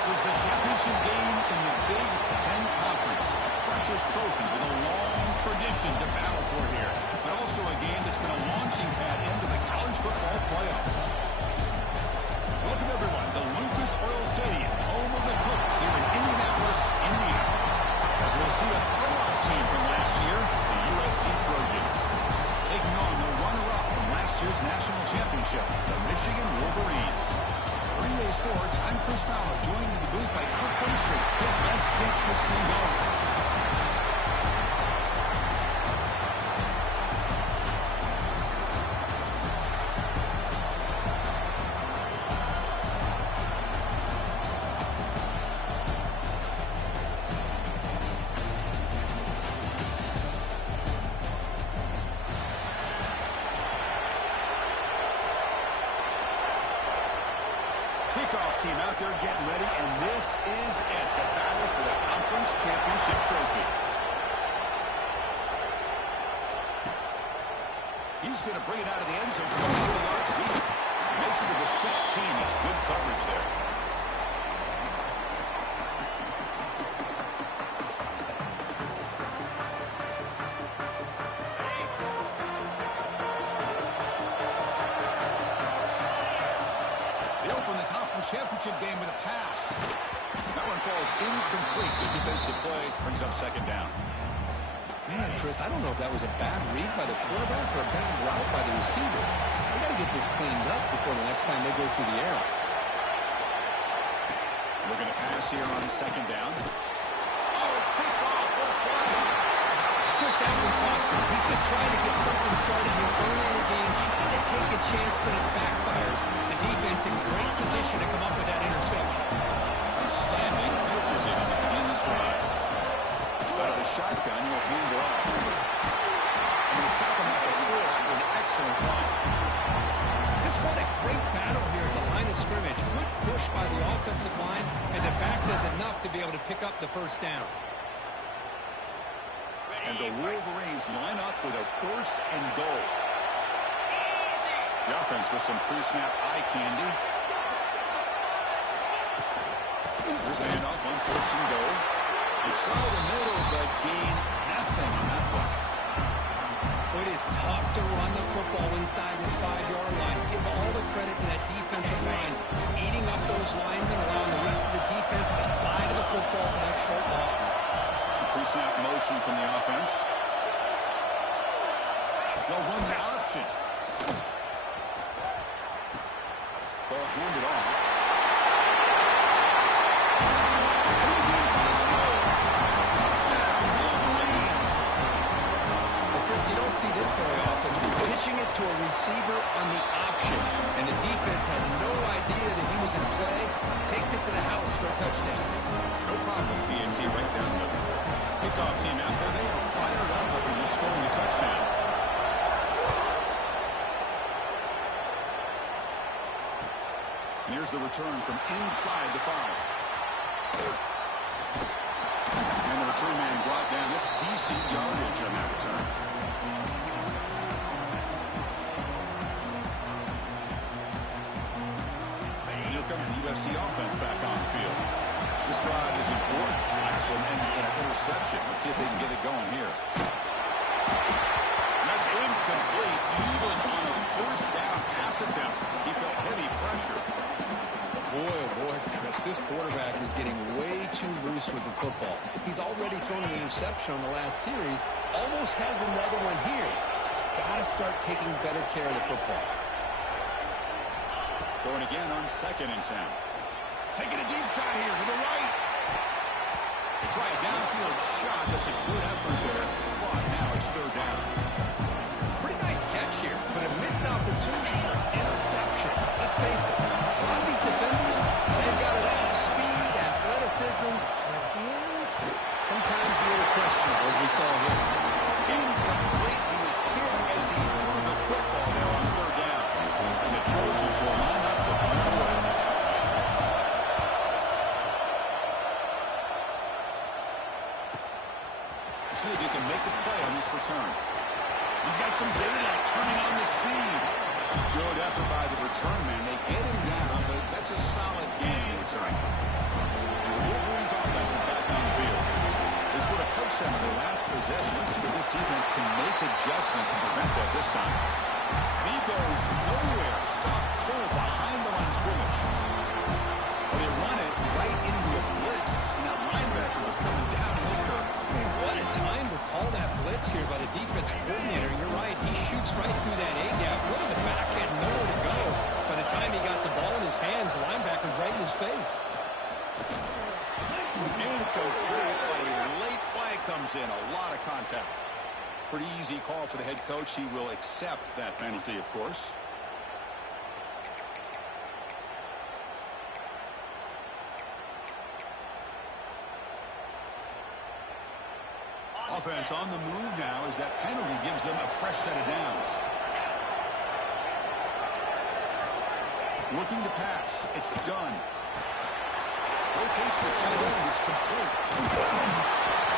This is the championship game in the Big Ten Conference. A precious trophy with a long tradition to battle for here. But also a game that's been a launching pad into the college football playoffs. Welcome, everyone, to Lucas Oil Stadium, home of the Colts here in Indianapolis, Indiana. As we'll see a playoff team from last year, the USC Trojans, taking on the runner-up from last year's national championship, the Michigan Wolverines. 3A Sports, I'm Chris Fowler, joined in the booth by Kirk Winstreet. Let's get this thing going. Kickoff team out there getting ready, and this is it, the battle for the conference championship trophy. He's going to bring it out of the end zone, 4 yards deep. Makes it to the 16. That's good coverage there. Championship game with a pass. That one falls incomplete. Good defensive play. Brings up second down. Man, Chris, I don't know if that was a bad read by the quarterback or a bad route by the receiver. They got to get this cleaned up before the next time they go through the air. Looking to pass here on second down. Oh, it's picked off. What a play. Chris, that one cost him. He's just trying to get something started here early in the game, trying to take a chance, but it backfires. The defense in great position to come up with that interception. Outstanding field position to begin this drive. Out of the shotgun, you'll hand it off. And they stop him at the 4 after an excellent run. Just what a great battle here at the line of scrimmage. Good push by the offensive line, and the back does enough to be able to pick up the first down. And the Wolverines line up with a 1st and goal. The offense with some pre-snap eye candy. Here's the handoff on 1st and goal. They try the middle, but gain nothing on that one. It is tough to run the football inside this 5-yard line. Give all the credit to that defensive line, eating up those linemen, allowing the rest of the defense to fly to the football for that short loss. Pre-snap motion from the offense. They'll run the option. Ball handed off. And he's in for the score. Touchdown, Wolverines. Well, Chris, you don't see this very often. Pitching it to a receiver on the option, and the defense had no idea that he was in play. Takes it to the house for a touchdown. No problem. B&T right down the kickoff team out there. They are fired up after just scoring a touchdown. And here's the return from inside the 5. And the return man brought down. That's decent yardage on that return. And here comes the USC offense back on the field. This drive is important. Last one ended in an interception. Let's see if they can get it going here. And that's incomplete, even on a 1st down pass attempt. He felt heavy pressure. Boy, oh boy, Chris, this quarterback is getting way too loose with the football. He's already thrown an interception on the last series. Almost has another one here. He's got to start taking better care of the football. Throwing again on 2nd and 10. Taking a deep shot here to the right. They try a downfield shot. That's a good effort there. But now it's 3rd down. Pretty nice catch here, but a missed opportunity for an interception. Let's face it, a lot of these defenders, they've got it all. Speed, athleticism, their hands, sometimes a little questionable, as we saw here. Incomplete. He was hit as he threw the football there on 3rd down. And the Trojans will line up to punt away. See if he can make a play on this return. He's got some daylight turning on the speed. Good effort by the return man. They get him down, but that's a solid game in return. And the Wolverines offense is back on the field. They scored a touchdown in their last possession. Let's see if this defense can make adjustments and prevent that this time. He goes nowhere. Stop cold behind the line of scrimmage. Well, they run it right into a blitz. And that linebacker was coming down and hit her. Man, what a time to call that blitz here by the defensive coordinator. You're right. He shoots right through that A-gap. Really, the back had nowhere to go. By the time he got the ball in his hands, the linebacker's right in his face. Incomplete, but a late flag comes in. A lot of contact. Pretty easy call for the head coach. He will accept that penalty, of course. Offense on the move now as that penalty gives them a fresh set of downs. Looking to pass. It's done. Rotates the tight end. It's complete.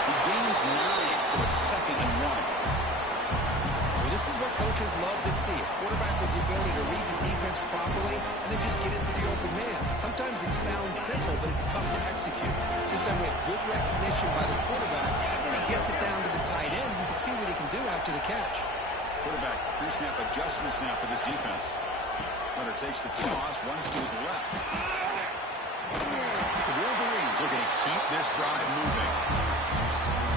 He gains 9, so it's 2nd and 1. Well, this is what coaches love to see. A quarterback with the ability to read the defense properly and then just get into the open man. Sometimes it sounds simple, but it's tough to execute. This time we have good recognition by the quarterback, and he gets it down to the tight end. You can see what he can do after the catch. Quarterback pre-snap adjustments now for this defense. Runner takes the toss, runs to his left. The Wolverines are going to keep this drive moving.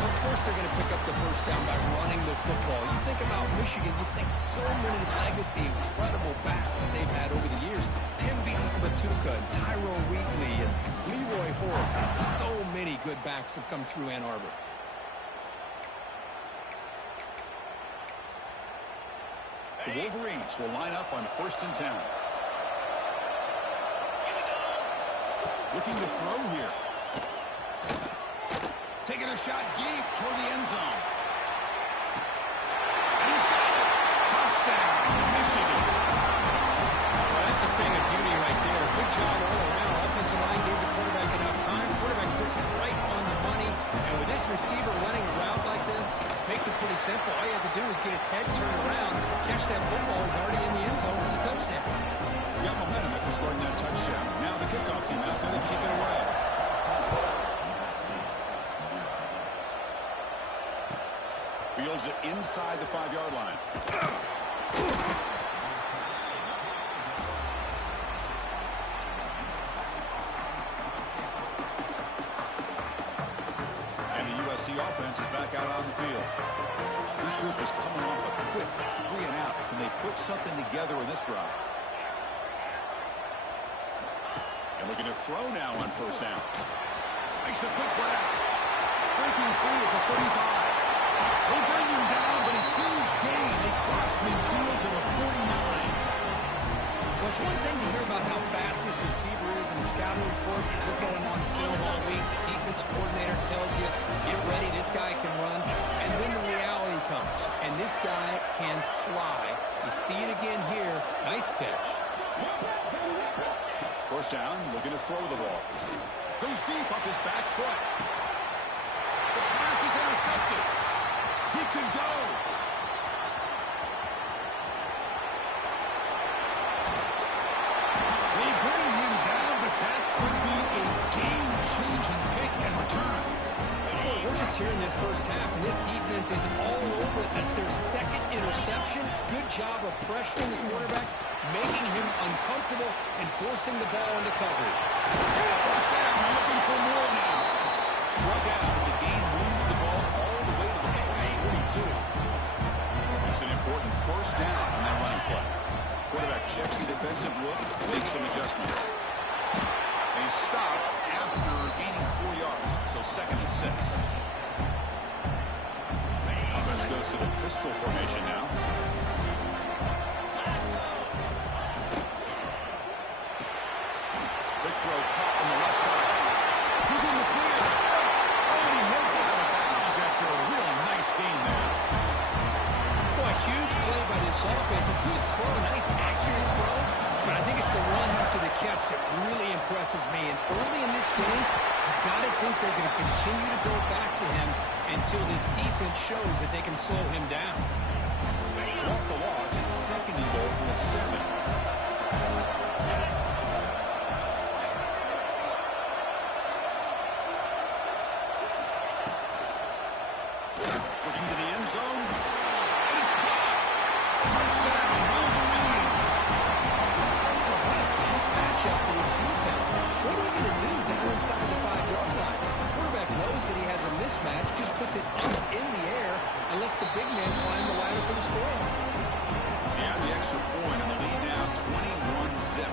Of course they're going to pick up the first down by running the football. You think about Michigan, you think so many legacy, incredible backs that they've had over the years. Tim Biakabatuka and Tyrone Wheatley and Leroy Horde. And so many good backs have come through Ann Arbor. The Wolverines will line up on 1st and 10. Looking to throw here. Taking a shot deep toward the end zone. He's got it. Touchdown, Michigan. Well, that's a thing of beauty right there. Good job all around. Offensive line gave the quarterback enough time. Quarterback puts it right on the money. And with this receiver running around like this, makes it pretty simple. All you have to do is get his head turned around, catch that football. He's already in the end zone for the touchdown. Got momentum after scoring that touchdown. Now the kickoff team out there to kick it away. Fields it inside the 5-yard line. And the USC offense is back out on the field. This group is coming off a quick 3-and-out. Can they put something together in this drive? And looking to throw now on 1st down. Makes a quick grab. Breaking free at the 35. They bring him down, but a huge gain. They cross midfield to the 49. Well, it's one thing to hear about how fast this receiver is in the scouting report. You look at him on film all week. The defense coordinator tells you, get ready, this guy can run. And then the reality comes, and this guy can fly. You see it again here. Nice catch. 1st down, looking to throw the ball. Goes deep up his back foot. The pass is intercepted. He can go. They bring him down, but that could be a game-changing pick and return. Well, we're just here in this first half, and this defense is all over it. That's their 2nd interception. Good job of pressuring the quarterback, making him uncomfortable, and forcing the ball into coverage. 1st down, looking for more now. Brought down, the gain moves the ball all the way to the plus 42. It's an important 1st down on that running play. Quarterback checks the defensive look, makes some adjustments. And he's stopped after gaining 4 yards, so 2nd and 6. Offense goes to the pistol formation now. Big throw caught on the left side. He's in the clear. Oh, and he heads out of bounds after a real nice game there. Boy, huge play by this offense. A good throw, nice accurate throw. But I think it's the run after the catch that really impresses me. And early in this game, you got to think they're going to continue to go back to him until this defense shows that they can slow him down. So off the loss, it's 2nd second and goal from the 7. Looking to the end zone. And it's caught. Touchdown, Wolverines. Oh, what a tough matchup for this defense. What are you going to do down inside the 5-yard line? The quarterback knows that he has a mismatch, just puts it up in the air, and lets the big man climb the ladder for the score. Yeah, the extra point on the lead now, 21-zip.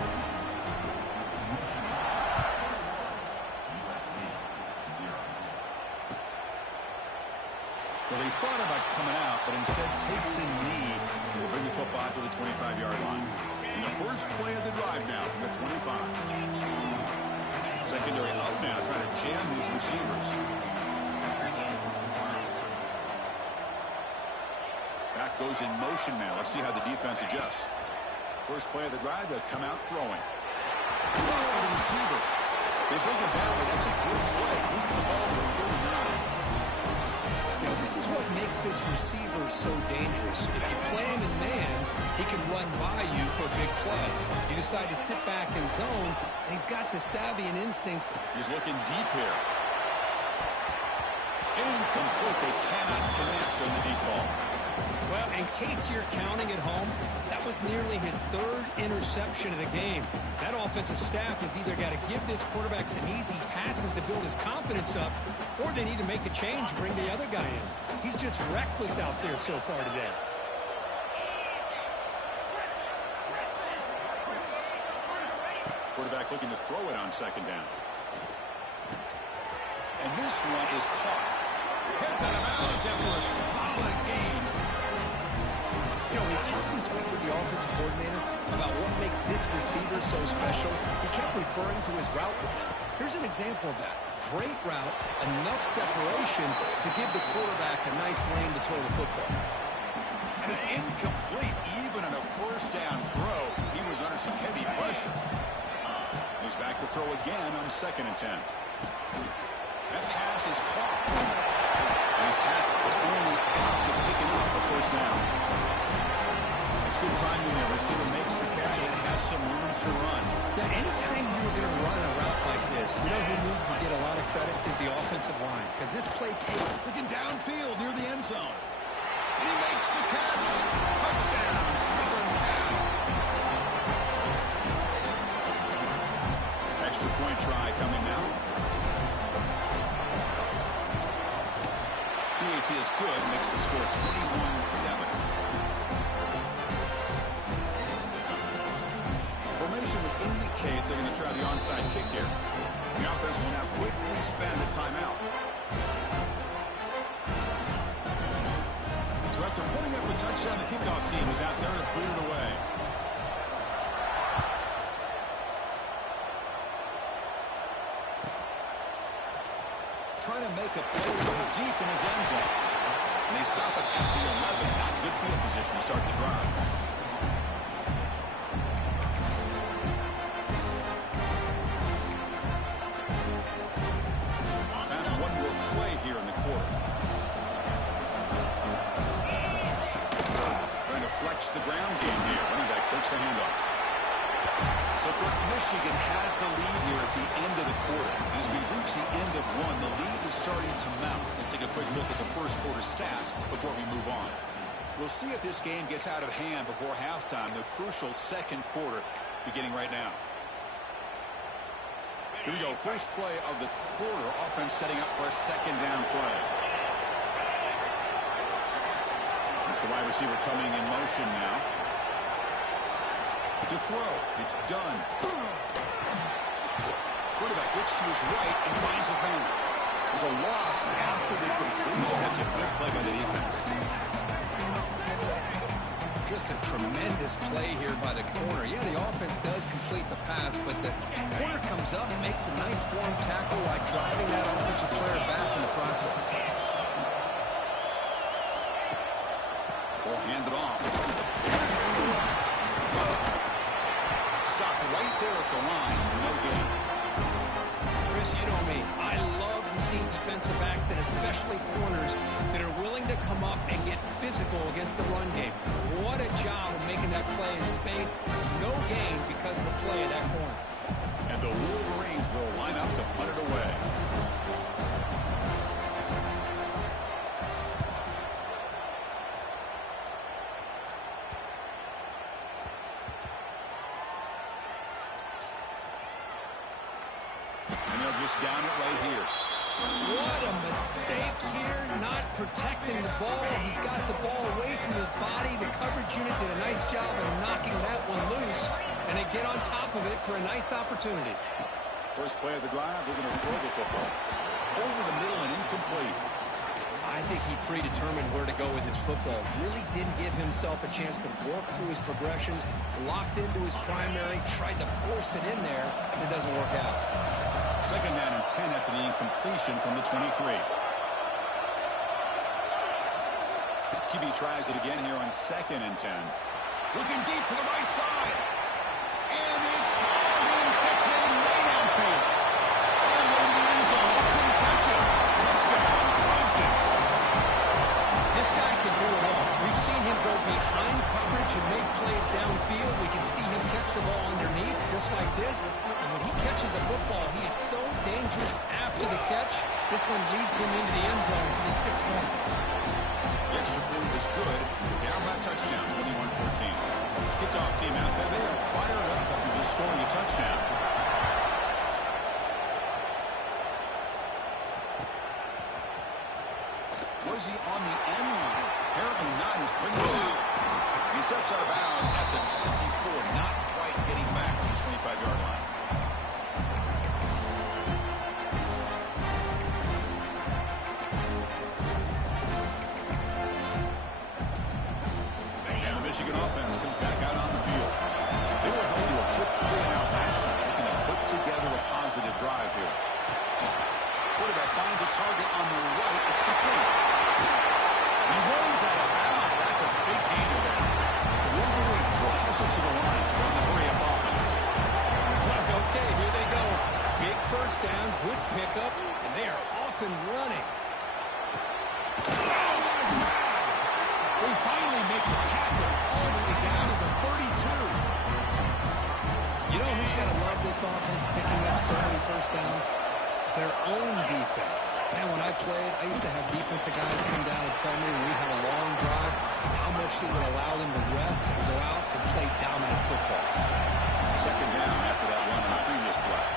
Well, he thought about coming out, but instead takes a knee. Will bring the football to the 25-yard line. And the first play of the drive now from the 25. Secondary up now, trying to jam these receivers. Back goes in motion now. Let's see how the defense adjusts. First play of the drive, they'll come out throwing. For the receiver. They bring it back, but that's a good play. Moves the ball to the 39. This is what makes this receiver so dangerous. If you play him in man, he can run by you for a big play. You decide to sit back and zone, and he's got the savvy and instincts. He's looking deep here. Incomplete. They cannot connect on the deep ball. Well, in case you're counting at home, that was nearly his 3rd interception of the game. That offensive staff has either got to give this quarterback some easy passes to build his confidence up, or they need to make a change and bring the other guy in. He's just reckless out there so far today. Quarterback looking to throw it on 2nd down. And this one is caught. Heads out of bounds after a solid gain. You know, we talked this week with the offensive coordinator about what makes this receiver so special. He kept referring to his route running. Here's an example of that. Great route, enough separation to give the quarterback a nice lane to throw the football. And it's incomplete. Even on a 1st down throw, he was under some heavy pressure. He's back to throw again on 2nd and 10. That pass is caught. And he's tackled, but only after picking up the 1st down. It's good timing there. Receiver makes the catch and has some room to run. Now, anytime you're going to run a route like this, you know who needs to get a lot of credit is the offensive line. Because this play looking downfield near the end zone. And he makes the catch. Touchdown, Southern Cal. Extra point try coming now. PAT is good, makes the score 21-7. Formation would indicate they're going to try the onside kick here. The offense will now quickly spend a timeout. So after putting up a touchdown, the kickoff team is out there to boot it away. Trying to make a play from deep in his end zone. And they stop it at the 11. Not good field position to start the drive. The ground game here. Running back takes the handoff. So Michigan has the lead here at the end of the quarter. And as we reach the end of one, the lead is starting to mount. Let's take a quick look at the first quarter stats before we move on. We'll see if this game gets out of hand before halftime. The crucial 2nd quarter beginning right now. Here we go. First play of the quarter. Offense setting up for a 2nd down play. It's the wide receiver coming in motion now. To throw. It's done. Quarterback looks to his right and finds his man. There's a loss after the completion. That's a good play by the defense. Just a tremendous play here by the corner. Yeah, the offense does complete the pass, but the corner comes up and makes a nice form tackle while driving that offensive player back in the process. Ball handed off. Stopped right there at the line. No gain. Chris, you know me. I love to see defensive backs and especially corners that are willing to come up and get physical against the run game. What a job of making that play in space. No gain because of the play of that corner. And the Wolverines will line up to punt it away. And they'll just down it right here. What a mistake here, not protecting the ball. He got the ball away from his body. The coverage unit did a nice job of knocking that one loose, and they get on top of it for a nice opportunity. First play of the drive, they're going to throw the football. Over the middle and incomplete. I think he predetermined where to go with his football. Really didn't give himself a chance to work through his progressions, locked into his primary, tried to force it in there, and it doesn't work out. Second down and 10 after the incompletion from the 23. QB tries it again here on 2nd and 10. Looking deep to the right side. And it's Harden. Catch made way downfield. All the way to the end zone. They couldn't catch it. Touchdown, Trojans. This guy can do it all. We've seen him go behind coverage and make plays downfield. We can see him catch the ball underneath, just like this. And when he catches a football, he is so dangerous after the catch. This one leads him into the end zone for the 6 points. The extra point is good. Down by touchdown, 21-14. Kickoff team out there. They are fired up after just scoring a touchdown. Was he on the end line? Apparently not. He's bringing it out. He steps out of bounds at the 24, not quite getting back to the 25-yard line. And the Michigan offense comes back out on the field. They were held to a quick 3-and-out last time, looking to put together a positive drive here. Quarterback finds a target on the right. It's complete. He runs out of bounds. That's a big gain there. The Wolverines will hustle to the line to run the hurry-up offense. Okay, here they go. Big first down, good pickup, and they are off and running. They finally make the tackle all the way down to the 32. You know who's got to love this offense picking up so many first downs? Their own defense. Man, when I played, I used to have defensive guys come down and tell me when we had a long drive how much it would allow them to rest and go out and play dominant football. Second down after that run on the previous play.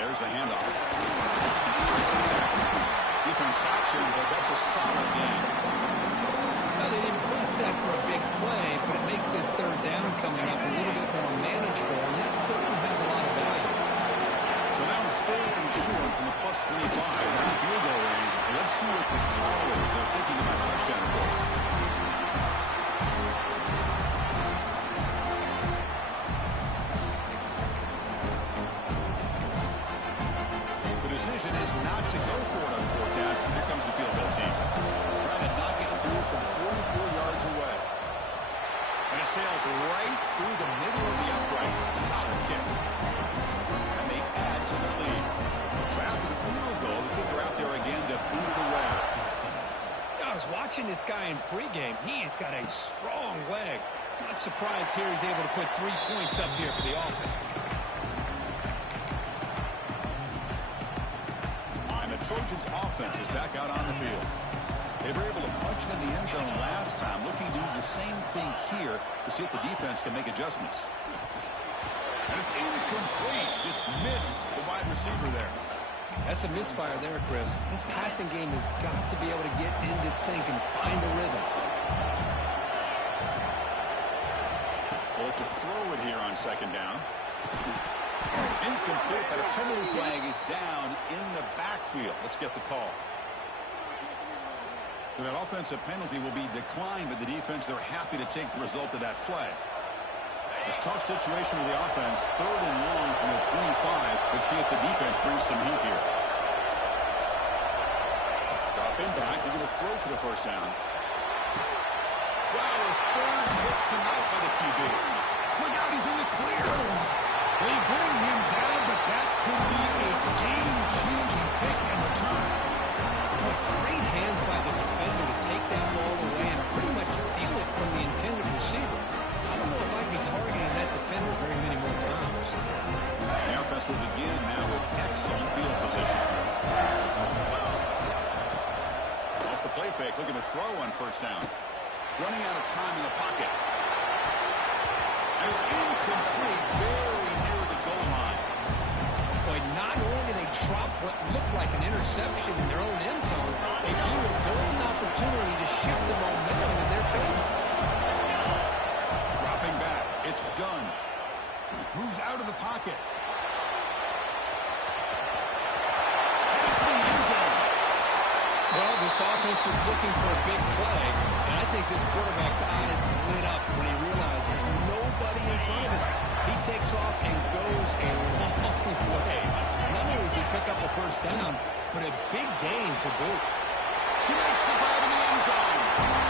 There's the handoff. He shirks the tackle. Defense stops him, but that's a solid gain. Now, they didn't bust that for a big play, but it makes this third down coming up a little bit more manageable, and that certainly has a lot of value. So now it's third and short from the plus 25 in field goal range. Let's see what the call is. They're thinking about touchdown, of course. The decision is not to go for it on fourth down. Here comes the field goal team. Trying to knock it through from 44 yards away. And it sails right through the middle of the uprights. Solid kick. And they add to the lead. So after the field goal, the kicker out there again to boot it away. I was watching this guy in pregame. He has got a strong leg. Not surprised here he's able to put 3 points up here for the offense. And the Trojans' offense is back out on the field. They were able to punch it in the end zone last time, looking to do the same thing here to see if the defense can make adjustments. And it's incomplete. Just missed the wide receiver there. That's a misfire there, Chris. This passing game has got to be able to get into sync and find a rhythm. Well, to throw it here on second down. Incomplete, but a penalty flag is down in the backfield. Let's get the call. So that offensive penalty will be declined by the defense. They're happy to take the result of that play. A tough situation with the offense. Third and long from the 25. Let's see if the defense brings some heat here. Dropping back. They're going to throw for the first down. Wow, a third hit tonight by the QB. Look out, he's in the clear. They bring him down, but that could be a Excellent field position. Off the play fake, looking to throw on first down. Running out of time in the pocket. And it's incomplete, very near the goal line. But not only did they drop what looked like an interception in their own end zone, they blew a golden opportunity to shift the momentum in their favor. Dropping back, it's done. Moves out of the pocket. Into the end zone. Well, this offense was looking for a big play, and I think this quarterback's eyes lit up when he realizes nobody in front of him. He takes off and goes a long way. Not only does he pick up a first down, but a big gain to boot. He makes the grab in the end zone.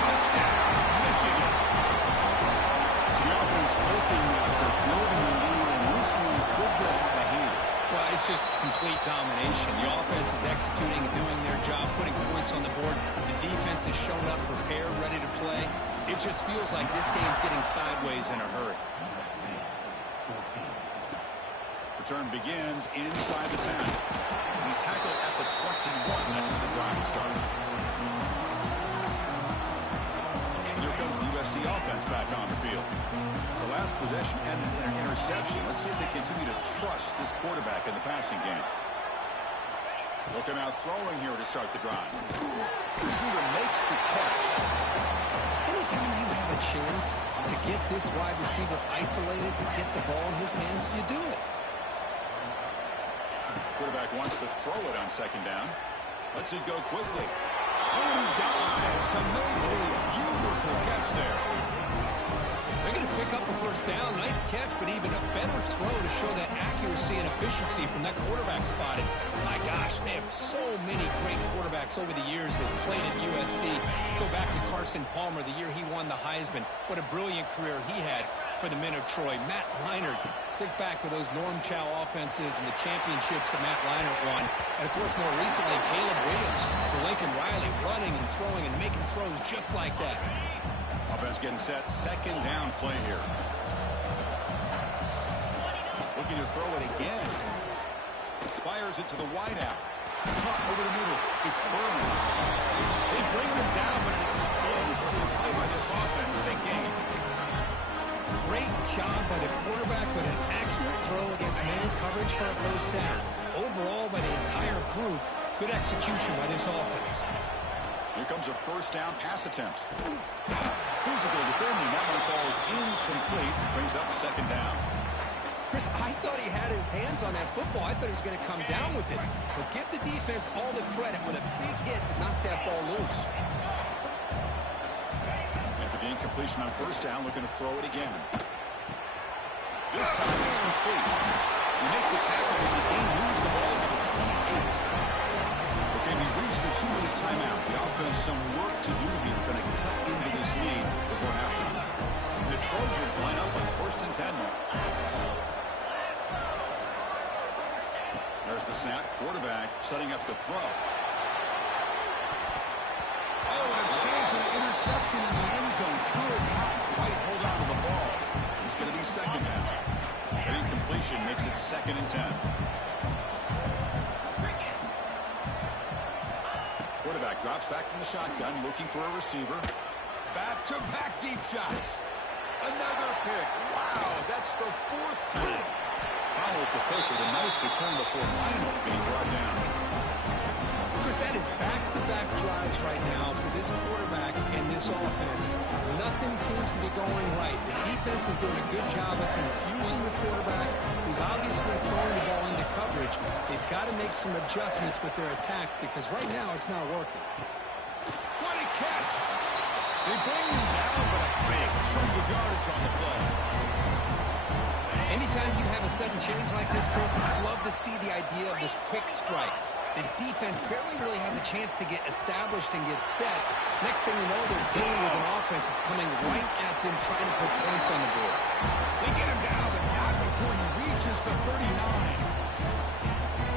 Touchdown, Michigan. So the offense looking for building a lead, and this one could get out of hand. Well, it's just complete domination. The offense is executing, doing their job, putting points on the board. The defense has shown up, prepared, ready to play. It just feels like this game's getting sideways in a hurry. Return begins inside the 10. He's tackled at the 21. That's where the drive started. Here comes the USC offense back on the field. The last possession ended in an interception. Let's see if they continue to trust this quarterback in the passing game. Looking out throwing here to start the drive. Receiver makes the catch. Anytime you have a chance to get this wide receiver isolated, to get the ball in his hands, you do it. Quarterback wants to throw it on second down. Lets it go quickly. Oh, and he dives to make a beautiful catch there. They're going to pick up a first down. Nice catch, but even a better throw to show that accuracy and efficiency from that quarterback spot. And my gosh, they have so many great quarterbacks over the years that played at USC. Go back to Carson Palmer, the year he won the Heisman. What a brilliant career he had for the men of Troy. Matt Leinart. Think back to those Norm Chow offenses and the championships that Matt Leinart won. And, of course, more recently, Caleb Williams for Lincoln Riley, running and throwing and making throws just like that. Offense getting set. Second down play here. Looking to throw it again. Fires it to the wideout. Caught over the middle. It's Burns. They bring him down, but an explosive play by this offense. Big game. Great job by the quarterback, but an accurate throw against man coverage for a first down. Overall, by the entire group, good execution by this offense. Here comes a first down pass attempt. Physical defending. That one falls incomplete. Brings up second down. Chris, I thought he had his hands on that football. I thought he was going to come down with it. But give the defense all the credit with a big hit to knock that ball loose. After the incompletion on first down, looking to throw it again. This time it's complete. You make the tackle, but the game moves the ball to the 28. Okay, we reach the 2-minute timeout. The offense some work to do here, trying to cut into this lead before halftime. The Trojans line up on first and 10 now. There's the snap. Quarterback setting up the throw. Oh, and a chance of an interception in the end zone. Could not quite hold on to the ball. It's going to be second down. That incompletion makes it second and 10. Quarterback drops back from the shotgun, looking for a receiver. Back-to-back deep shots. Another pick. Wow, that's the fourth time. Follows the pick with a nice return before finally being brought down. Chris, that is back-to-back drives right now for this quarterback and this offense. Nothing seems to be going right. The defense is doing a good job of confusing the quarterback, who's obviously throwing the ball into coverage. They've got to make some adjustments with their attack because right now it's not working. What a catch! They bring him down, but a big chunk of yardage on the play. Anytime you have a sudden change like this, Chris, I love to see the idea of this quick strike. The defense barely really has a chance to get established and get set. Next thing you know, they're dealing with an offense that's coming right at them, trying to put points on the board. They get him down, but not before he reaches the 39.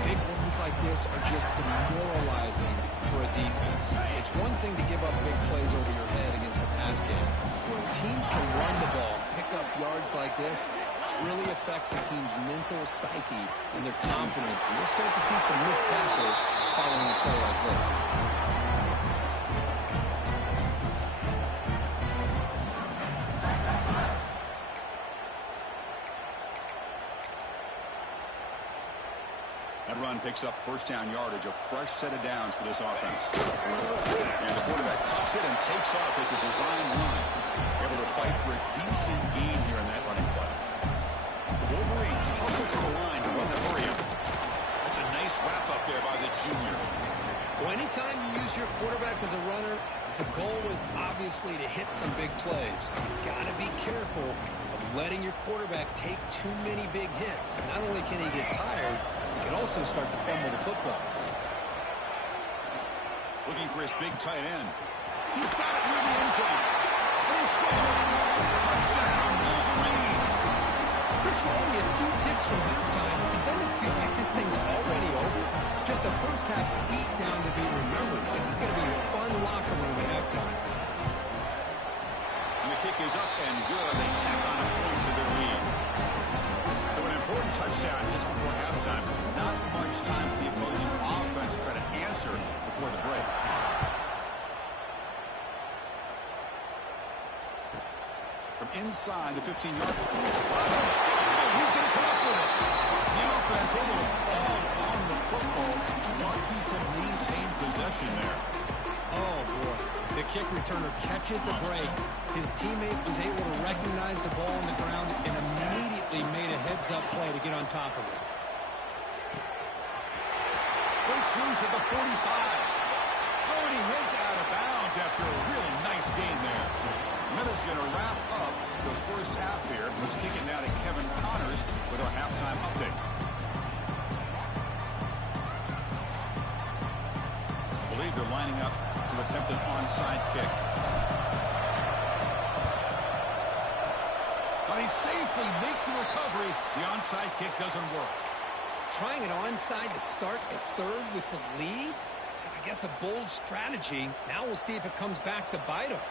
Big runs like this are just demoralizing for a defense. It's one thing to give up big plays over your head against the pass game. When teams can run the ball, pick up yards like this, really affects a team's mental psyche and their confidence. And we'll start to see some missed tackles following a play like this. That run picks up first down yardage, a fresh set of downs for this offense. And the quarterback tucks it and takes off as a design run. Able to fight for a decent gain here in that running play. The Wolverines hustle to the line to run the hurry up. That's a nice wrap up there by the junior. Well, anytime you use your quarterback as a runner, the goal is obviously to hit some big plays. You've got to be careful of letting your quarterback take too many big hits. Not only can he get tired, he can also start to fumble the football. Looking for his big tight end. He's got it near the end zone. And he scores. Touchdown, Wolverines. Chris, we're only a few ticks from halftime. It doesn't feel like this thing's already over. Just a first-half beatdown to be remembered. This is going to be a fun locker room at halftime. And the kick is up and good. They tack on a point to their lead. So an important touchdown just before halftime. Not much time for the opposing offense to try to answer before the break. From inside the 15-yard line. He's going to come up with it. The offense able to fall on the football. Lucky to maintain possession there. Oh, boy. The kick returner catches a break. His teammate was able to recognize the ball on the ground and immediately made a heads-up play to get on top of it. Breaks loose at the 45. Oh, and he heads out of bounds after a really nice gain there. Minutes going to wrap up the first half here. Let's kick it now to Kevin Connors with our halftime update. I believe they're lining up to attempt an onside kick. But they safely make the recovery. The onside kick doesn't work. Trying an onside to start the third with the lead? It's, I guess, a bold strategy. Now we'll see if it comes back to bite them.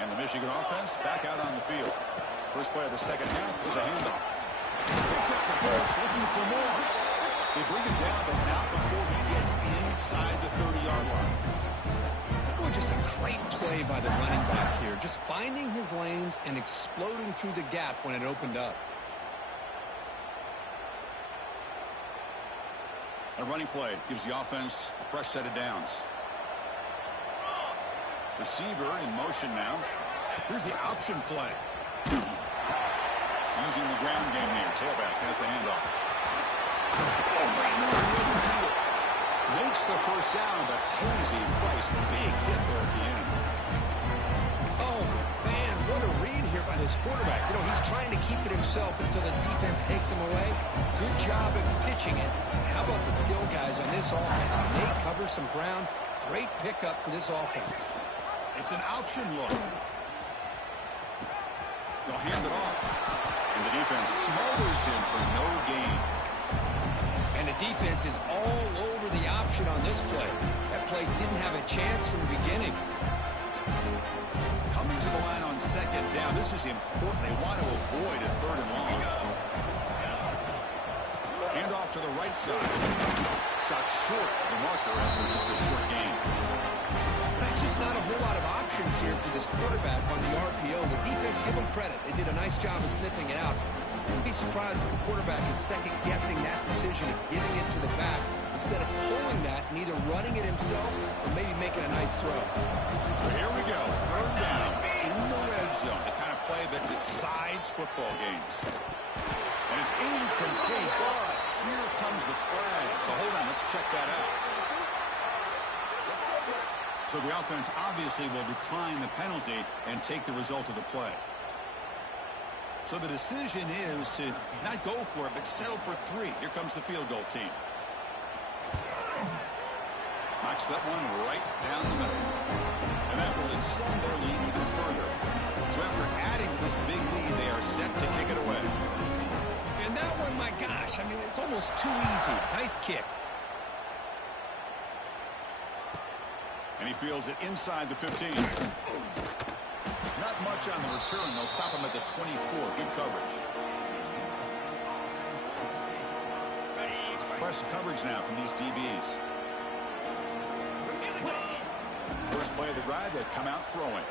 And the Michigan offense back out on the field. First play of the second half was a handoff. Picks up the pass, looking for more. They bring it down, but not before he gets inside the 30-yard line. Boy, just a great play by the running back here. Just finding his lanes and exploding through the gap when it opened up. A running play gives the offense a fresh set of downs. Receiver in motion now. Here's the option play. Using the ground game here. Tailback has the handoff. Right now in the open field. Makes the first down, but pays a price. Big hit there at the end. Oh, man, what a read here by this quarterback. You know, he's trying to keep it himself until the defense takes him away. Good job at pitching it. How about the skill guys on this offense? When they cover some ground, great pickup for this offense. It's an option look. They'll hand it off. And the defense smothers him for no gain. And the defense is all over the option on this play. That play didn't have a chance from the beginning. Coming to the line on second down. This is important. They want to avoid a third and long. Hand off to the right side. Stopped short of the marker after just a short gain. There's just not a whole lot of options here for this quarterback on the RPO. The defense, give them credit. They did a nice job of sniffing it out. Wouldn't be surprised if the quarterback is second-guessing that decision of giving it to the back instead of pulling that and either running it himself or maybe making a nice throw. So here we go. Third down in the red zone. The kind of play that decides football games. And it's incomplete, but here comes the flag. So hold on, let's check that out. So the offense obviously will decline the penalty and take the result of the play. So the decision is to not go for it, but settle for 3. Here comes the field goal team. Knocks that one right down the middle. And that will extend their lead even further. So after adding to this big lead, they are set to kick it away. And that one, my gosh, I mean, it's almost too easy. Nice kick. And he fields it inside the 15. Not much on the return. They'll stop him at the 24. Good coverage. press coverage now from these DBs. First play of the drive, they come out throwing.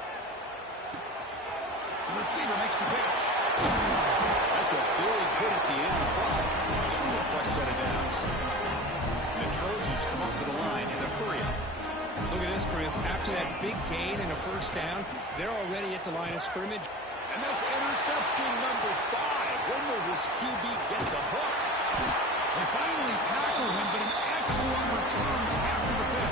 The receiver makes the catch. That's a big hit at the end. Give him a fresh set of downs. And the Trojans come up to the line in a hurry. Look at this, Chris. After that big gain and a first down, they're already at the line of scrimmage. And that's interception number 5. When will this QB get the hook? They finally tackle him, but an excellent return after the pick.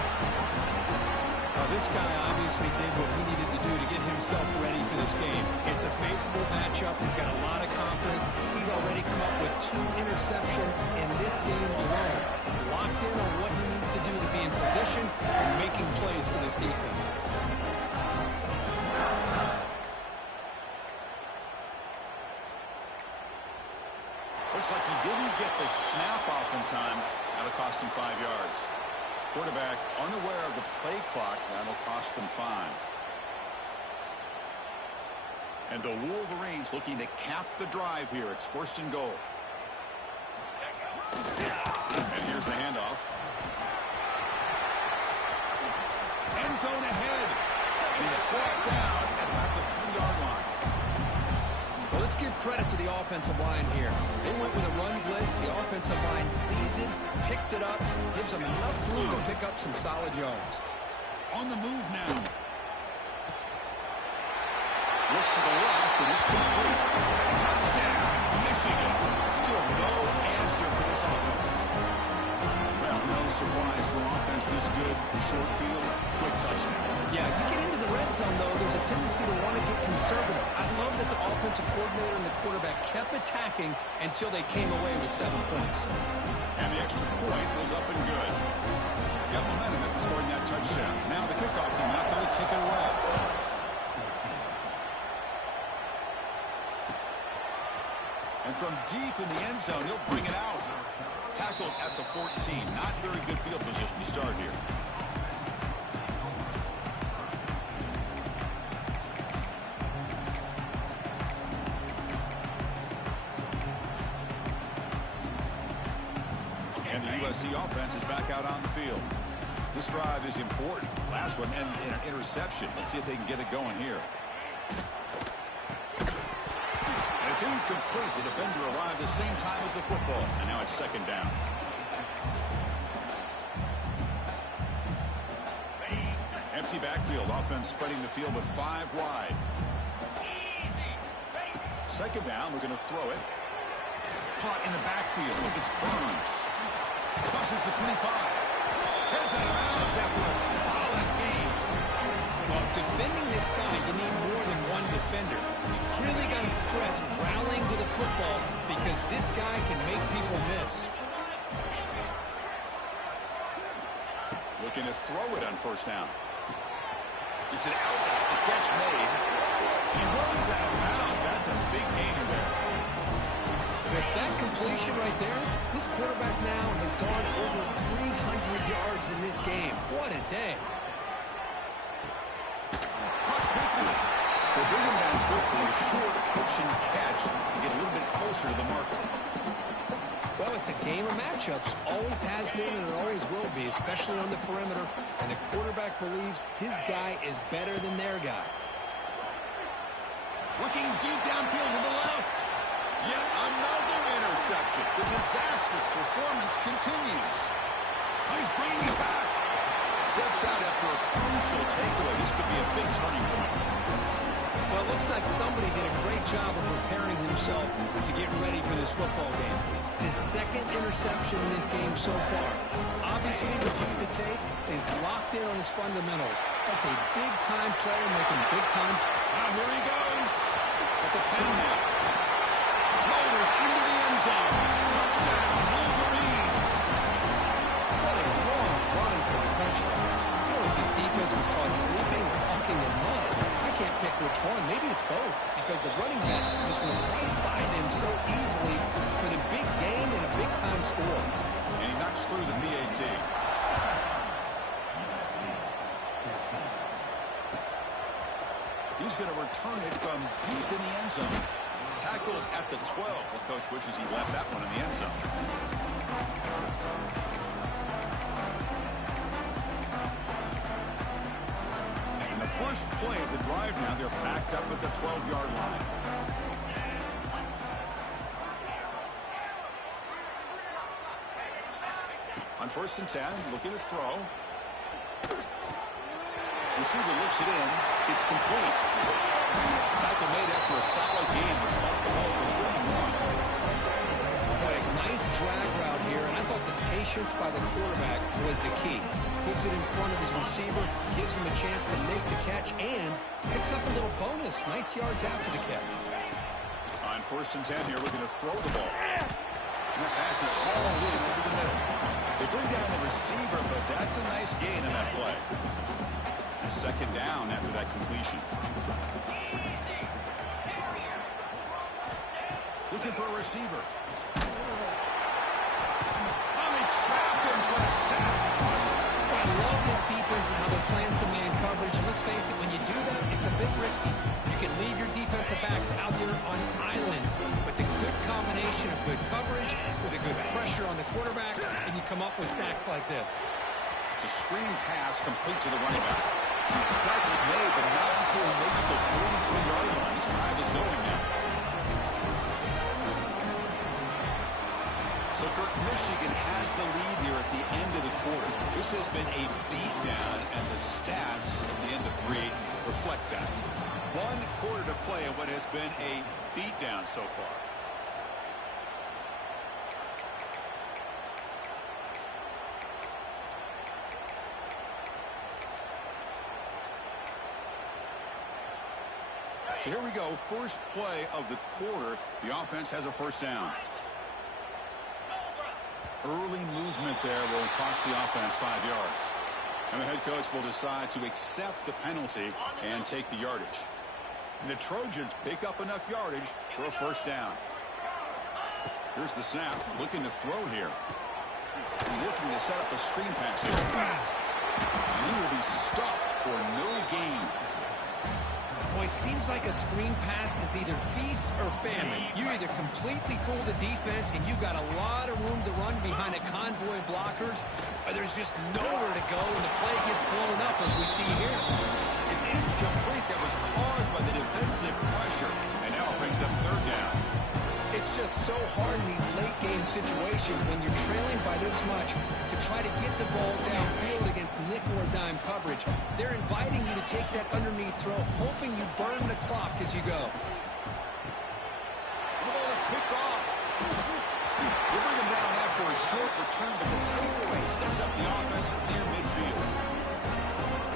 This guy obviously did what he needed to do to get himself ready for this game. It's a favorable matchup. He's got a lot of confidence. He's already come up with 2 interceptions in this game alone. Locked in on what he needs to do to be in position and making plays for this defense. Looks like he didn't get the snap off in time. That'll cost him 5 yards. Quarterback unaware of the play clock. That'll cost them 5. And the Wolverines looking to cap the drive here. It's 1st and goal. And here's the handoff. End zone ahead. And he's brought down at about the 3-yard line. Well, let's give credit to the offensive line here. They went with a run blitz. The offensive line sees it, picks it up, gives them enough room to pick up some solid yards. On the move now. Looks to the left, and it's complete. Touchdown, Michigan. Still no answer for this offense. Well, no surprise for offense this good. Short field, quick touchdown. Yeah, you get into the red zone, though, there's a tendency to want to get conservative. I love that the offensive coordinator and the quarterback kept attacking until they came away with 7 points. And the extra point was up and good. Got momentum after scoring that touchdown. Now the kickoff team out there to kick it away. And from deep in the end zone, he'll bring it out. Tackled at the 14. Not very good field position to start here. And the USC offense is back out on the field. This drive is important. Last one and an interception. Let's see if they can get it going here. And it's incomplete. The defender arrived the same time as the football. And now it's 2nd down. Empty backfield. Offense spreading the field with 5 wide. 2nd down. We're going to throw it. Caught in the backfield. Look, it's Burns. Crosses the 25. Heads out of bounds after a solid game. Well, defending this guy, you need more than one defender. You really got to stress rallying to the football because this guy can make people miss. Looking to throw it on 1st down. It's an outlet. The catch made. He runs out of bounds. That's a big gain in there. With that completion right there, this quarterback now has gone over 300 yards in this game. What a day. Caught quickly. They bring him down quickly. A short pitch and catch to get a little bit closer to the marker. Well, it's a game of matchups. Always has been and it always will be, especially on the perimeter. And the quarterback believes his guy is better than their guy. Looking deep downfield to the left. Yet another interception. The disastrous performance continues. Oh, he's bringing it back. Steps out after a crucial takeaway. This could be a big turning point. Well, it looks like somebody did a great job of preparing himself to get ready for this football game. It's his 2nd interception in this game so far. Obviously, reviewing the tape is locked in on his fundamentals. That's a big-time player making big-time. Now here he goes. At the 10 now. Motors into the end zone. Touchdown, Wolverines. What a long run for a touchdown. I don't know if this defense was caught sleeping or walking in mud. I can't pick which one. Maybe it's both because the running back just went right by them so easily for the big gain and a big-time score. And he knocks through the PAT. He's going to return it from deep in the end zone. Tackled at the 12. The coach wishes he left that one in the end zone. first play of the drive now. They're backed up at the 12-yard line. On 1st and 10, looking to throw. Receiver looks it in. It's complete. Tackle made after a solid game. Responsible for 31. Boy, a nice drag route here, and I thought the patience by the quarterback was the key. Puts it in front of his receiver, gives him a chance to make the catch, and picks up a little bonus. Nice yards after the catch. On 1st and 10 here, looking to throw the ball. And that pass is hauled in over the middle. They bring down the receiver, but that's a nice gain in that play. A 2nd down after that completion. Looking for a receiver. Oh, they trapped him for a sack. I love this defense and how they're playing some man coverage. And let's face it, when you do that, it's a bit risky. You can leave your defensive backs out there on islands. But the good combination of good coverage with a good pressure on the quarterback, and you come up with sacks like this. It's a screen pass complete to the running back. The tackle's made, but not before he makes the 43-yard line. This drive is going now. So, Kirk, Michigan has the lead here at the end of the quarter. This has been a beatdown, and the stats at the end of 3 reflect that. 1 quarter to play in what has been a beatdown so far. So here we go, first play of the quarter. The offense has a 1st down. Early movement there will cost the offense 5 yards. And the head coach will decide to accept the penalty and take the yardage. And the Trojans pick up enough yardage for a 1st down. Here's the snap, looking to throw here. Looking to set up a screen pass here. And he will be stuffed for no gain. Boy, it seems like a screen pass is either feast or famine. You either completely fool the defense and you got a lot of room to run behind a convoy of blockers, or there's just nowhere to go and the play gets blown up as we see here. It's incomplete. That was caused by the defensive pressure, and now it brings up 3rd down. It's just so hard in these late-game situations when you're trailing by this much to try to get the ball downfield against nickel or dime coverage. They're inviting you to take that underneath throw, hoping you burn the clock as you go. The ball is picked off. They bring him down after a short return, but the takeaway sets up the offense near midfield.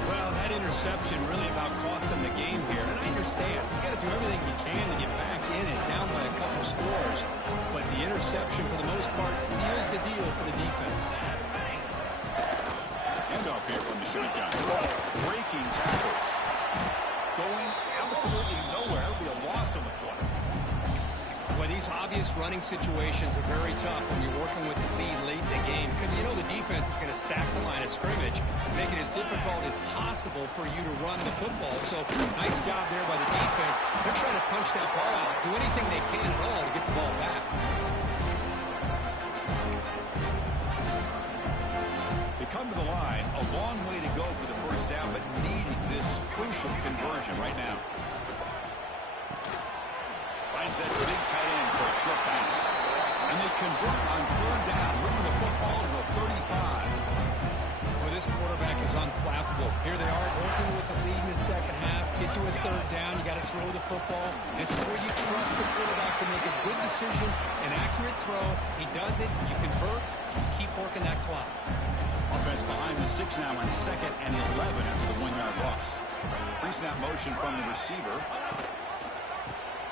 Well, that interception really about cost them the game here. And I understand. You got to do everything you can to get back in and down by a couple scores. But the interception, for the most part, seals the deal for the defense. Handoff here from the shotgun. Breaking tackles. Going absolutely nowhere. It'll be a loss on the play. Well, these obvious running situations are very tough when you're working with the lead late in the game because you know the defense is going to stack the line of scrimmage, make it as difficult as possible for you to run the football. So, nice job there by the defense. They're trying to punch that ball out, do anything they can at all to get the ball back. They come to the line, a long way to go for the 1st down, but needing this crucial conversion right now. Finds that big tight end for a short pass. And they convert on 3rd down, moving the football to the 35. Well, this quarterback is unflappable. Here they are working with the lead in the 2nd half. Get to a 3rd down. You got to throw the football. This is where you trust the quarterback to make a good decision, an accurate throw. He does it. You convert. And you keep working that clock. Offense behind the 6 now on 2nd and 11 after the 1-yard loss. Pre-snap motion from the receiver.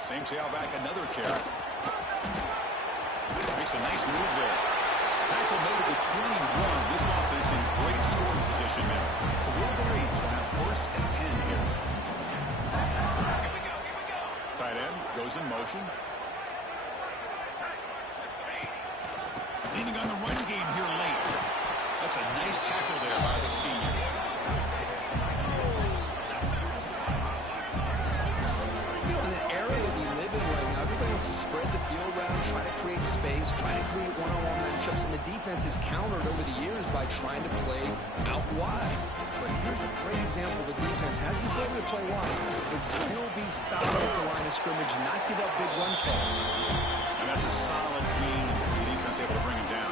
Same tailback, another carry. Makes a nice move there. Tackle made at the 21. This offense in great scoring position now. The Wolverines will have 1st and 10 here. Tight end goes in motion. Leaning on the run game here late. That's a nice tackle there by the senior. To spread the field around, try to create space, try to create one-on-one matchups, and the defense has countered over the years by trying to play out wide. But here's a great example. The defense has the ability to play wide, but still be solid at the line of scrimmage, not give up big run calls. And that's a solid gain. The defense able to bring him down.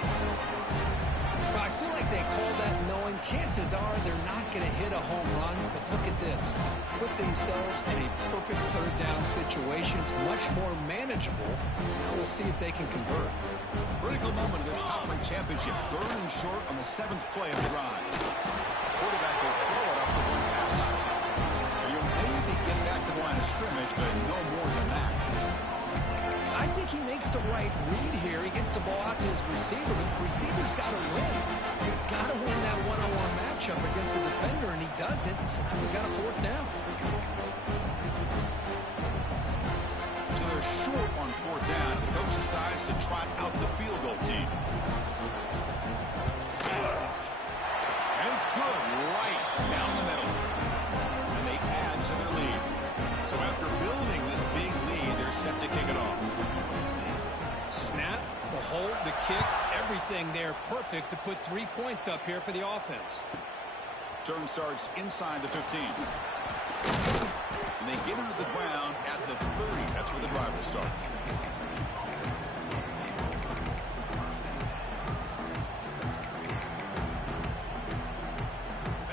Well, I feel like they call that knowing chances are they're not going to hit a home run. But look at this. Put themselves in a perfect third down situation. It's much more manageable. Now we'll see if they can convert. Critical moment of this conference championship. 3rd and short on the 7th play of the drive. Quarterback will throw it off the one pass option. And you'll maybe get back to the line of scrimmage, but no more than that. I think he makes the right read here. He gets the ball out to his receiver, but the receiver's got to win. He's got to win that one-on-one matchup against the defender, and he doesn't. So we got a 4th down. So they're short on 4th down, and the coach decides to trot out the field goal team. And it's good, right down the middle. And they add to their lead. So after building this big lead, they're set to kick it off. Snap, the hold, the kick, everything there perfect to put 3 points up here for the offense. Turn starts inside the 15. And they get into the ground at the 30. That's where the drive will start.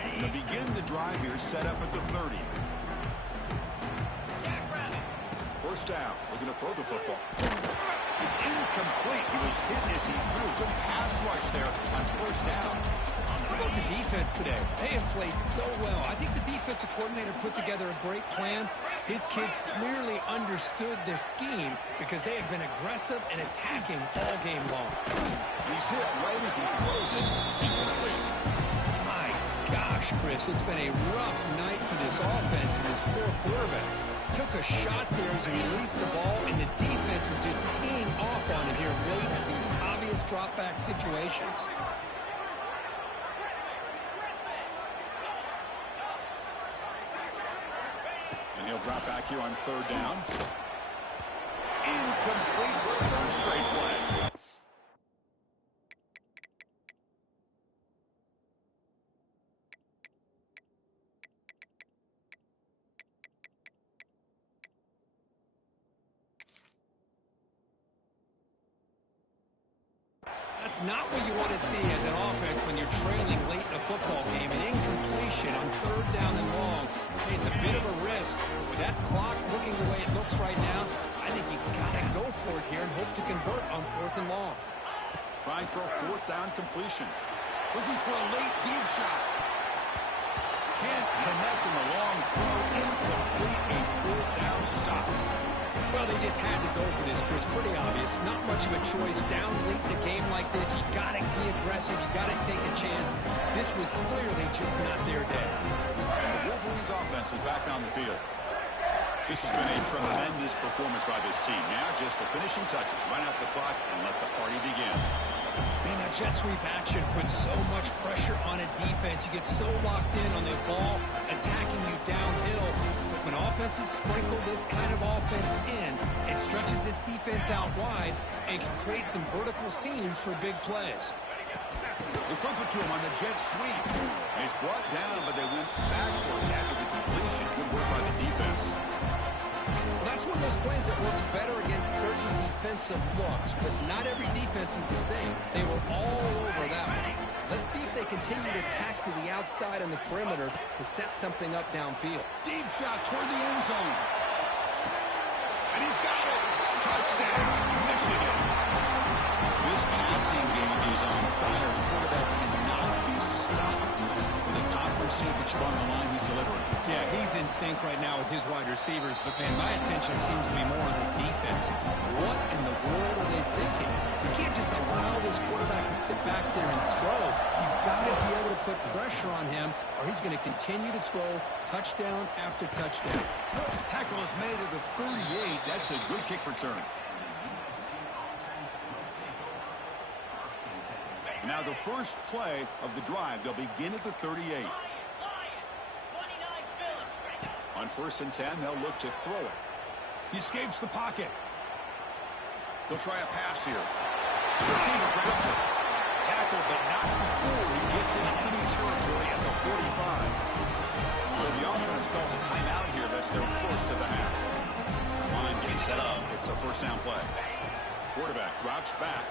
And they begin the drive here, set up at the 30. First down, looking to throw the football. It's incomplete. He was hit as he threw. Good pass rush there on 1st down. How about the defense today? They have played so well. I think the defensive coordinator put together a great plan. His kids clearly understood their scheme because they have been aggressive and attacking all game long. He's hit right as he throws it. Incomplete. My gosh, Chris, it's been a rough night for this offense and his poor quarterback. Took a shot there as he released the ball, and the defense is just teeing off on him here late in these obvious drop-back situations. And he'll drop back here on 3rd down. Incomplete for a 3rd straight play. That's not what you want to see as an offense when you're trailing late in a football game. An incompletion on 3rd down and long. Hey, it's a bit of a risk. With that clock looking the way it looks right now, I think you got to go for it here and hope to convert on 4th and long. Trying for a 4th down completion. Looking for a late deep shot. Can't connect in the long throw. Incomplete. A 4th down stop. Well, they just had to go for this, Chris. Pretty obvious. Not much of a choice. Down late in the game like this, you got to be aggressive. You got to take a chance. This was clearly just not their day. And the Wolverines offense is back on the field. This has been a tremendous performance by this team. Now just the finishing touches. Run out the clock and let the party begin. Man, that jet sweep action puts so much pressure on a defense. You get so locked in on the ball attacking you downhill. But when offenses sprinkle this kind of offense in, it stretches this defense out wide and can create some vertical seams for big plays. They flip it to him on the jet sweep. And he's brought down, but they went backwards after the completion. Good work by the defense. Well, that's one of those plays that works better against certain defensive looks, but not every defense is the same. They were all over that one. Let's see if they continue to tack to the outside on the perimeter to set something up downfield. Deep shot toward the end zone. And he's got it. Touchdown, Michigan. This passing game is on fire. The quarterback cannot be stopped. With the conference championship on the line, he's delivering. Yeah, he's in sync right now with his wide receivers, but, man, my attention seems to be more on the defense. What in the world are they thinking? You can't just allow this quarterback to sit back there and throw. You've got to be able to put pressure on him, or he's going to continue to throw touchdown after touchdown. Tackle is made at the 38. That's a good kick return. Now the first play of the drive, they'll begin at the 38. On 1st and 10, they'll look to throw it. He escapes the pocket. They'll try a pass here. The receiver grabs it. Tackle, but not before he It's a first down play. Quarterback drops back.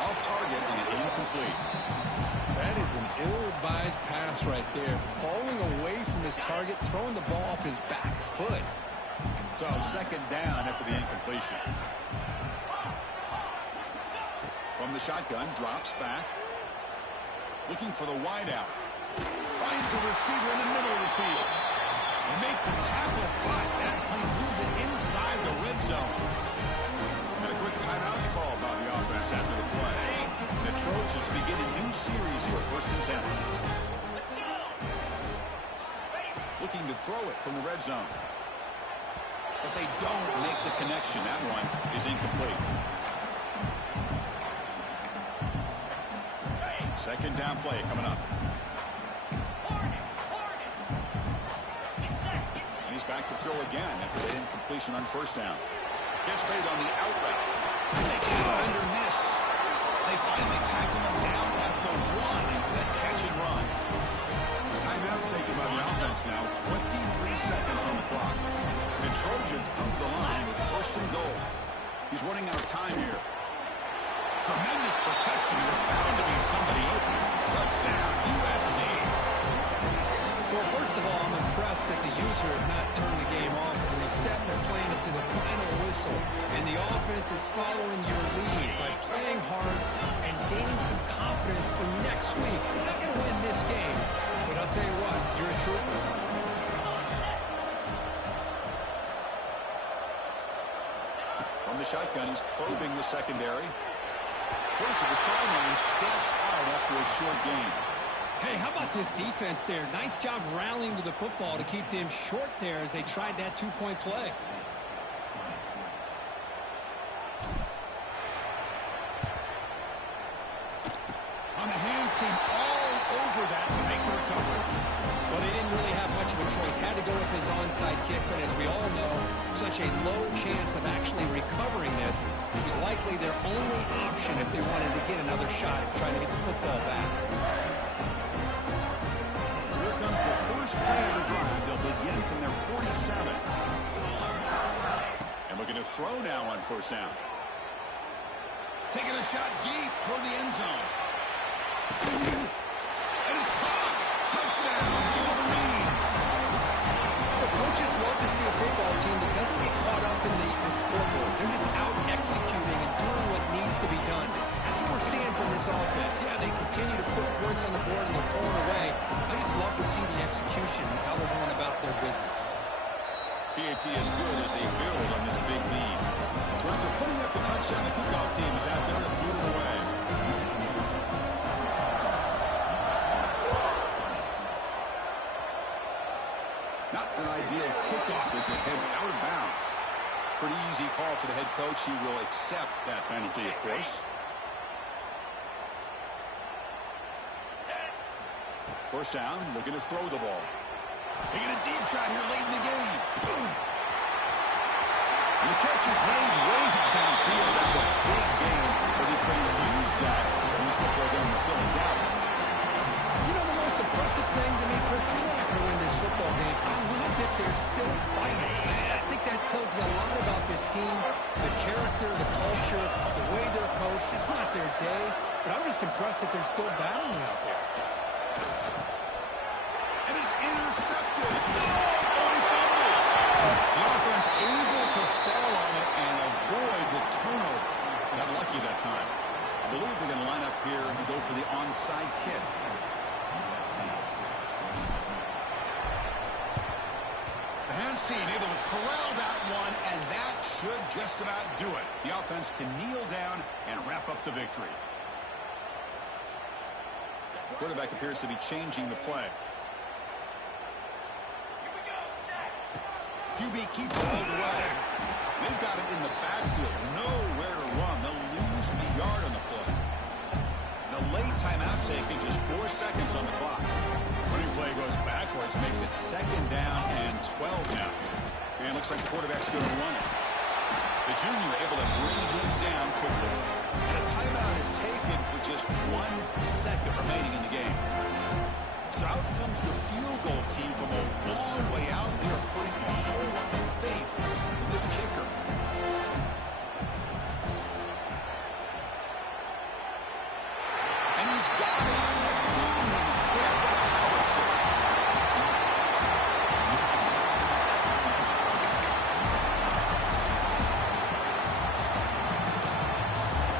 Off target and incomplete. That is an ill-advised pass right there. Falling away from his target, throwing the ball off his back foot. So second down after the incompletion. From the shotgun, drops back. Looking for the wideout. Finds a receiver in the middle of the field. They make the tackle, but that play moves it inside the red zone. And a quick timeout call by the offense after the play. The Trojans begin a new series here, 1st and 10. Looking to throw it from the red zone. But they don't make the connection. That one is incomplete. Second down play coming up. And he's back to throw again after the incompletion on first down. Gets made on the out route. Makes the defender miss. They finally tackle him down at the 1 after that catch and run. Timeout taken by the offense now. 23 seconds on the clock. The Trojans come to the line with 1st and goal. He's running out of time here. Tremendous protection. There's bound to be somebody open. Touchdown, USC. Well, first of all, I'm impressed that the user has not turned the game off. When they set, they're playing it to the final whistle. And the offense is following your lead by playing hard and gaining some confidence for next week. We're not going to win this game, but I'll tell you what, you're a trooper. From the shotgun, he's probing the secondary. Goes to the sideline, steps out after a short gain. Hey, how about this defense there? Nice job rallying to the football to keep them short there as they tried that two-point play. On the hands team, all over that to make the recovery. Well, they didn't really have much of a choice. Had to go with his onside kick, but as we all know, such a low chance of actually recovering this. It was likely their only option if they wanted to get another shot at trying to get the football back. So here comes the first play of the drive. They'll begin from their 47. And looking to throw now on first down. Taking a shot deep toward the end zone. And it's caught. Touchdown, Wolverines. The coaches love to see a football team that doesn't get caught up in the scoreboard. They're just out executing and doing what needs to be done. That's what we're seeing from this offense. Yeah, they continue to put points on the board and they're pulling away. I just love to see the execution and how they're going about their business. PAT is good as they build on this big lead. So after putting up the touchdown, the kickoff team is out there to boot it away. Not an ideal kickoff as it heads out of bounds. Pretty easy call for the head coach. He will accept that penalty, of course. First down, looking to throw the ball. Taking a deep shot here late in the game. And the catch is made way downfield. That's a big game, but he could have used that in this football game to seal it down. You know the most impressive thing to me, Chris? I'm not going to win this football game. I love that they're still fighting. I think that tells you a lot about this team, the character, the culture, the way they're coached. It's not their day, but I'm just impressed that they're still battling out there. And it's intercepted. Oh, he fumbles. The offense able to fall on it and avoid the turnover. Got lucky that time. I believe they're going to line up here and go for the onside kick. The hands team able to corral that one, and that should just about do it. The offense can kneel down and wrap up the victory. Quarterback appears to be changing the play. QB keeps it all the way. They've got it in the backfield. Nowhere to run. They'll lose a yard on the play. And a late timeout taken, just 4 seconds on the clock. Running play goes backwards, makes it second down and 12 now. And looks like the quarterback's going to run it. The junior able to bring him down quickly. And a timeout is taken